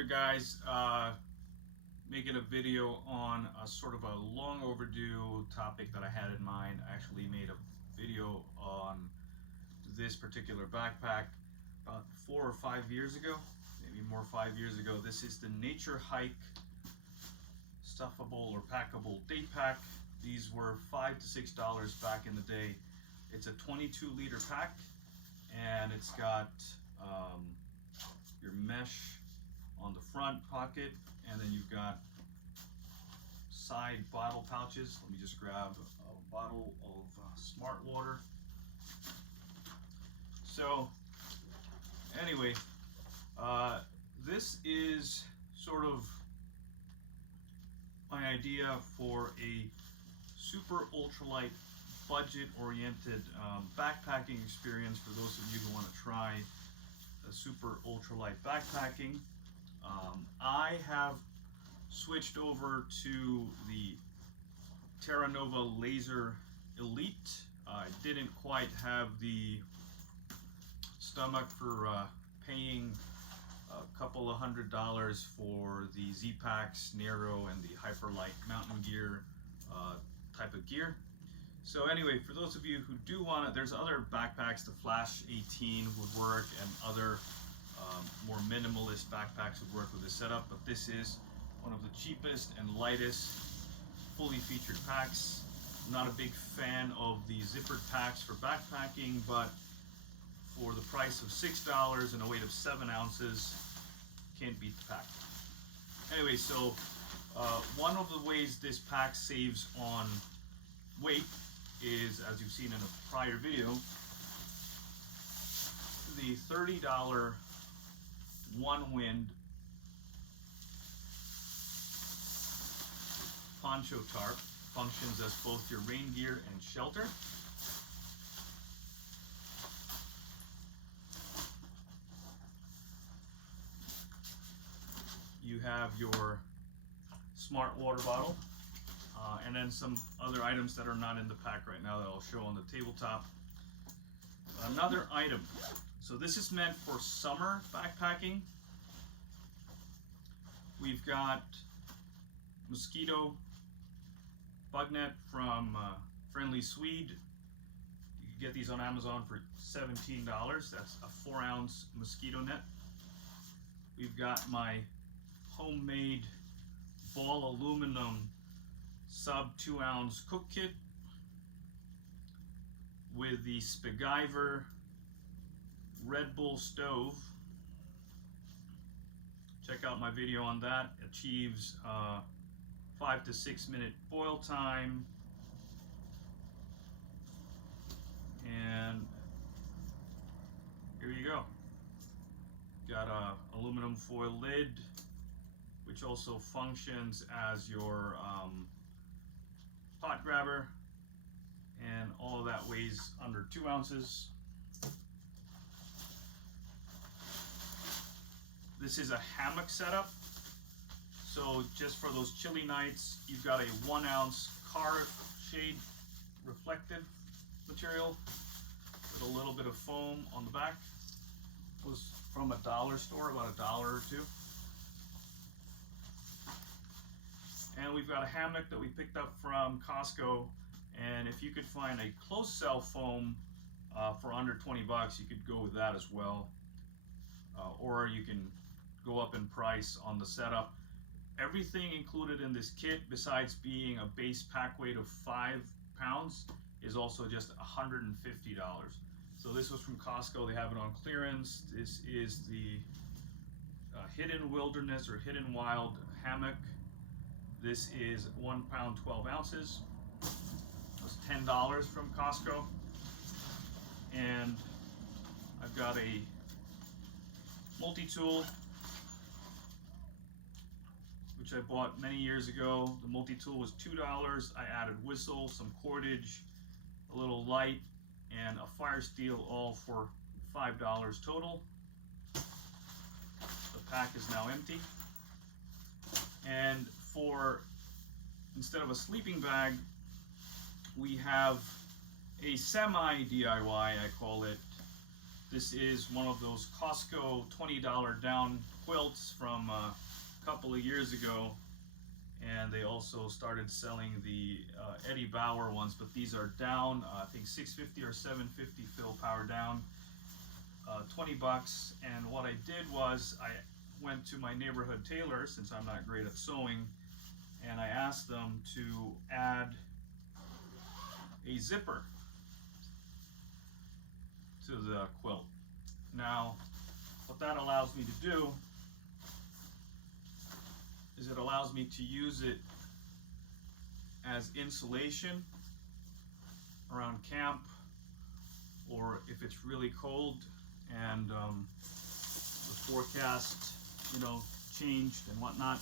there, guys. Making a video on a sort of a long overdue topic that I had in mind. I actually made a video on this particular backpack about 4 or 5 years ago, maybe more 5 years ago. This is the Nature Hike stuffable or packable day pack. These were $5 to $6 back in the day. It's a 22-liter pack, and it's got your mesh on the front pocket, and then you've got side bottle pouches. Let me just grab a bottle of smart water. So anyway, this is sort of my idea for a super ultralight budget oriented backpacking experience for those of you who want to try a super ultralight backpacking. I have switched over to the Terra Nova Laser Elite. I didn't quite have the stomach for paying a couple of $100s for the Z-Packs, Nero, and the Hyperlight mountain gear type of gear. So anyway, for those of you who do want it, there's other backpacks. The Flash 18 would work, and other more minimalist backpacks would work with this setup, but this is one of the cheapest and lightest fully featured packs. I'm not a big fan of the zippered packs for backpacking, but for the price of $6 and a weight of 7 ounces, can't beat the pack. Anyway, so one of the ways this pack saves on weight is, as you've seen in a prior video, the $30 One Wind poncho tarp functions as both your rain gear and shelter. You have your smart water bottle, and then some other items that are not in the pack right now that I'll show on the tabletop. Another item. So this is meant for summer backpacking. We've got mosquito bug net from Friendly Swede. You can get these on Amazon for $17. That's a 4-ounce mosquito net. We've got my homemade ball aluminum sub 2-ounce cook kit with the Spigiver Red Bull stove. Check out my video on that. Achieves 5 to 6 minute boil time, and here you go. Got a aluminum foil lid, which also functions as your pot grabber, and all of that weighs under 2 ounces. This is a hammock setup. So just for those chilly nights, you've got a 1-ounce car shade reflective material with a little bit of foam on the back. It was from a dollar store, about $1 or $2. And we've got a hammock that we picked up from Costco, and if you could find a closed cell foam for under 20 bucks, you could go with that as well. Or you can go up in price on the setup. Everything included in this kit, besides being a base pack weight of 5 pounds, is also just $150. So this was from Costco. They have it on clearance. This is the Hidden Wilderness or Hidden Wild hammock. This is 1 pound 12 ounces. It was $10 from Costco. And I've got a multi-tool, which I bought many years ago. The multi-tool was $2. I added whistle, some cordage, a little light, and a fire steel, all for $5 total. The pack is now empty. And for, instead of a sleeping bag, we have a semi DIY, I call it, This is one of those Costco $20 down quilts from a couple of years ago, and they also started selling the Eddie Bauer ones, but these are down, I think 650 or 750 fill power down, 20 bucks. And what I did was I went to my neighborhood tailor, since I'm not great at sewing, and I asked them to add a zipper to the quilt. Now, what that allows me to do is it allows me to use it as insulation around camp, or if it's really cold and the forecast, you know, changed and whatnot.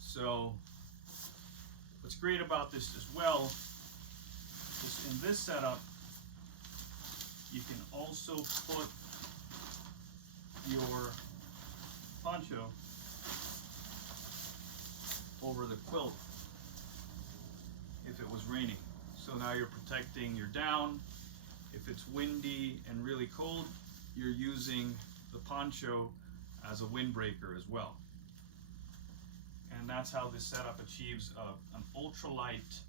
So what's great about this as well is in this setup you can also put your poncho over the quilt if it was raining. So now you're protecting your down. If it's windy and really cold, you're using the poncho as a windbreaker as well. And that's how this setup achieves an ultralight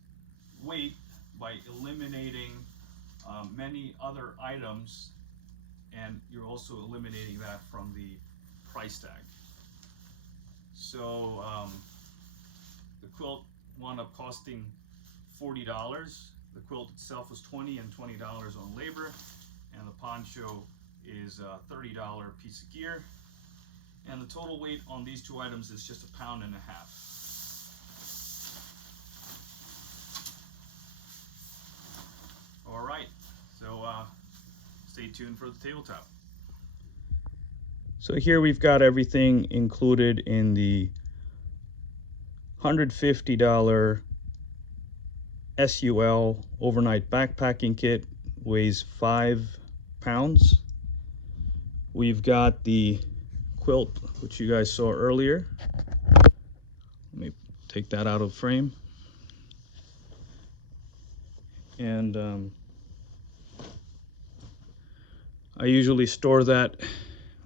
weight by eliminating many other items, and you're also eliminating that from the price tag. So the quilt wound up costing $40. The quilt itself was $20 and $20 on labor, and the poncho is a $30 piece of gear. And the total weight on these two items is just 1.5 pounds. All right, so stay tuned for the tabletop. So here we've got everything included in the $150 SUL overnight backpacking kit. Weighs 5 pounds. We've got the quilt, which you guys saw earlier. Let me take that out of frame. And I usually store that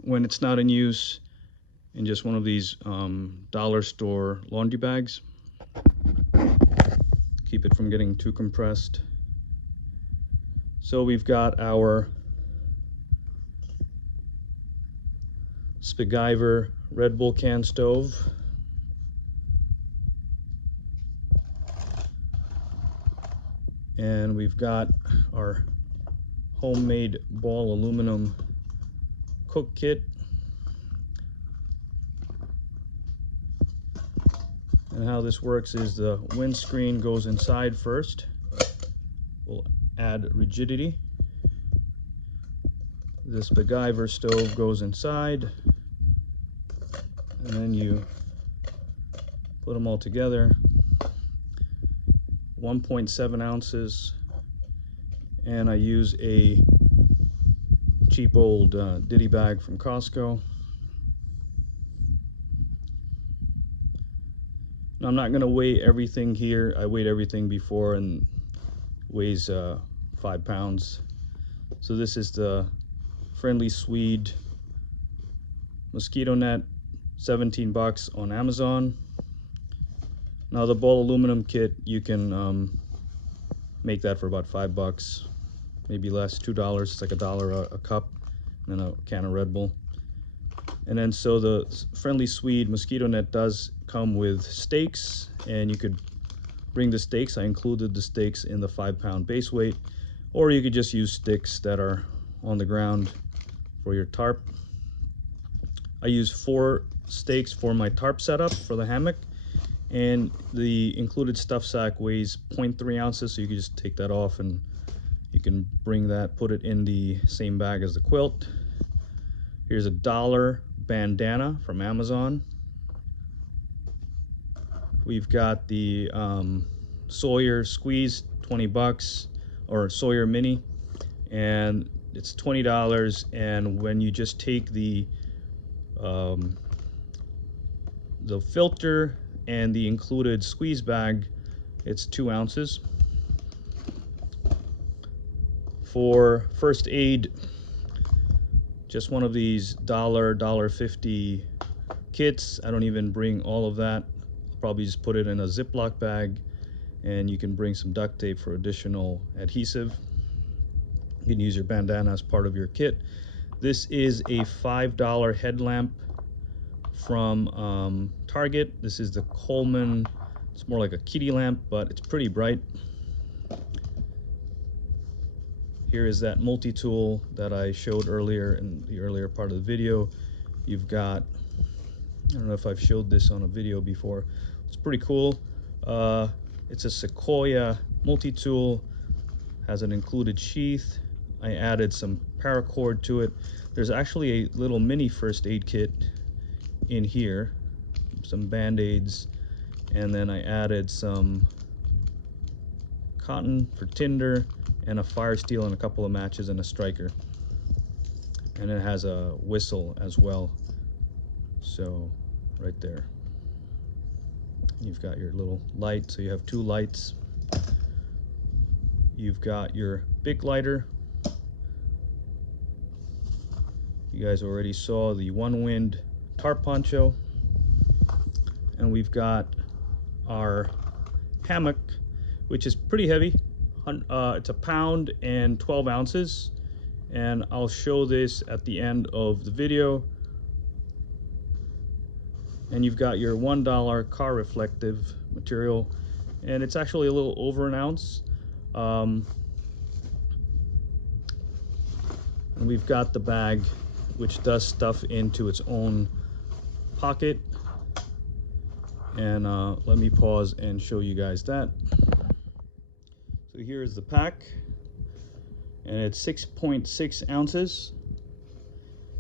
when it's not in use in just one of these dollar store laundry bags. Keep it from getting too compressed. So we've got our Spigiver Red Bull can stove. And we've got our homemade ball aluminum cook kit. And how this works is the windscreen goes inside first. We'll add rigidity. This Spigiver stove goes inside, and then you put them all together. 1.7 ounces, and I use a cheap old ditty bag from Costco. Now, I'm not going to weigh everything here. I weighed everything before, and weighs 5 pounds. So this is the Friendly Swede mosquito net, 17 bucks on Amazon. Now the ball aluminum kit, you can make that for about 5 bucks, maybe less, $2. It's like $1 a cup, and then a can of Red Bull. And then so the Friendly Swede mosquito net does come with stakes, and you could bring the stakes. I included the stakes in the 5 pound base weight, or you could just use sticks that are on the ground for your tarp. I use 4 stakes for my tarp setup for the hammock, and the included stuff sack weighs 0.3 ounces, so you can just take that off and you can bring that, put it in the same bag as the quilt. Here's a $1 bandana from Amazon. We've got the Sawyer Squeeze, 20 bucks, or Sawyer Mini, and it's $20. And when you just take the filter and the included squeeze bag, it's 2 ounces. For first aid, just one of these $1.50 kits. I don't even bring all of that. I'll probably just put it in a Ziploc bag, and you can bring some duct tape for additional adhesive. You can use your bandana as part of your kit. This is a $5 headlamp from Target. This is the Coleman. It's more like a kitty lamp, but it's pretty bright. Here is that multi-tool that I showed earlier in the earlier part of the video. You've got, I don't know if I've showed this on a video before. It's pretty cool. It's a Sequoia Multi-Tool, has an included sheath. I added some paracord to it. There's actually a little mini first aid kit in here, some band-aids, and then I added some cotton for tinder and a fire steel and a couple of matches and a striker. And it has a whistle as well. So right there. You've got your little light, so you have 2 lights. You've got your Bic lighter. You guys already saw the One Wind tarp poncho. And we've got our hammock, which is pretty heavy. It's a pound and 12 ounces. And I'll show this at the end of the video. And you've got your $1 car reflective material, and it's actually a little over an ounce. And we've got the bag, which does stuff into its own pocket. And let me pause and show you guys that. So here is the pack, and it's 6.6 ounces.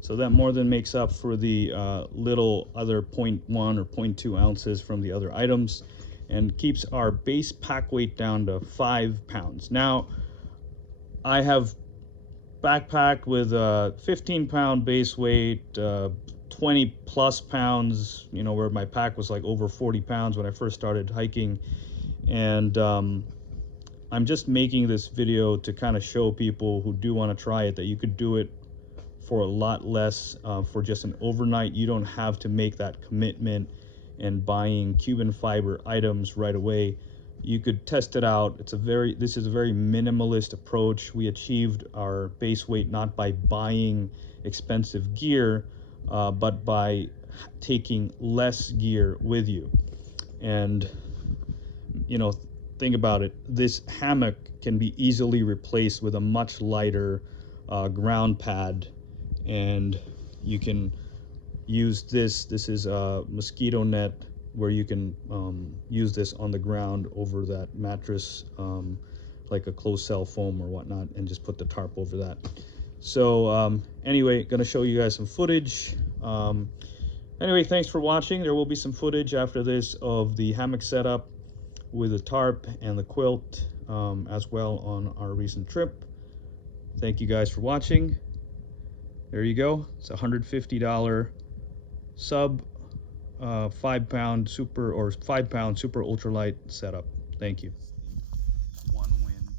So that more than makes up for the little other 0.1 or 0.2 ounces from the other items, and keeps our base pack weight down to 5 pounds. Now, I have backpacked with a 15-pound base weight, 20 plus pounds, you know, where my pack was like over 40 pounds when I first started hiking. And I'm just making this video to kind of show people who do want to try it that you could do it for a lot less, for just an overnight. You don't have to make that commitment and buying Cuban fiber items right away. You could test it out. This is a very minimalist approach. We achieved our base weight not by buying expensive gear, but by taking less gear with you. And you know, think about it. This hammock can be easily replaced with a much lighter ground pad, and you can use this. This is a mosquito net where you can use this on the ground over that mattress, like a closed cell foam or whatnot, and just put the tarp over that. So anyway, gonna show you guys some footage. Anyway, thanks for watching. There will be some footage after this of the hammock setup with the tarp and the quilt as well on our recent trip. Thank you guys for watching. There you go. It's a $150 sub 5-pound super or 5-pound super ultralight setup. Thank you. One Wind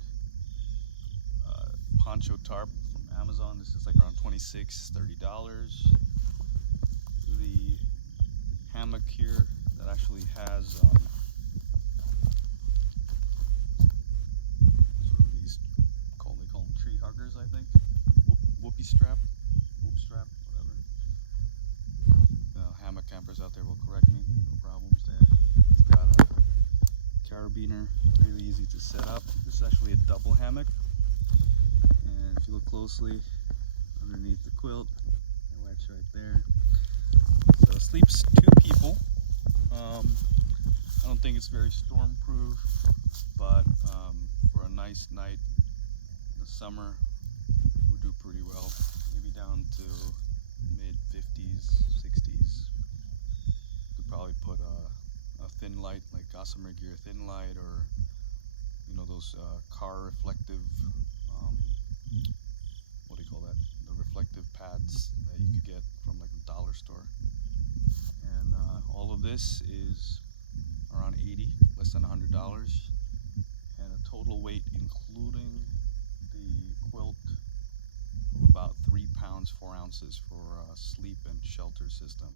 poncho tarp from Amazon. This is like around $26-30. The hammock here that actually has sort of these, they call them tree huggers, I think. Whoop strap, whatever. Hammock campers out there will correct me, no problems there. It's got a carabiner, really easy to set up. This is actually a double hammock, and if you look closely underneath the quilt, it wax right there. So it sleeps 2 people. I don't think it's very storm proof, but for a nice night in the summer, we do pretty well. Maybe down to mid 50s, 60s. Could probably put a thin light, like Gossamer Gear thin light, or you know, those car reflective, what do you call that? The reflective pads that you could get from like a dollar store. And all of this is around $80, less than $100, and a total weight including the quilt of about 3 pounds 4 ounces for sleep and shelter system.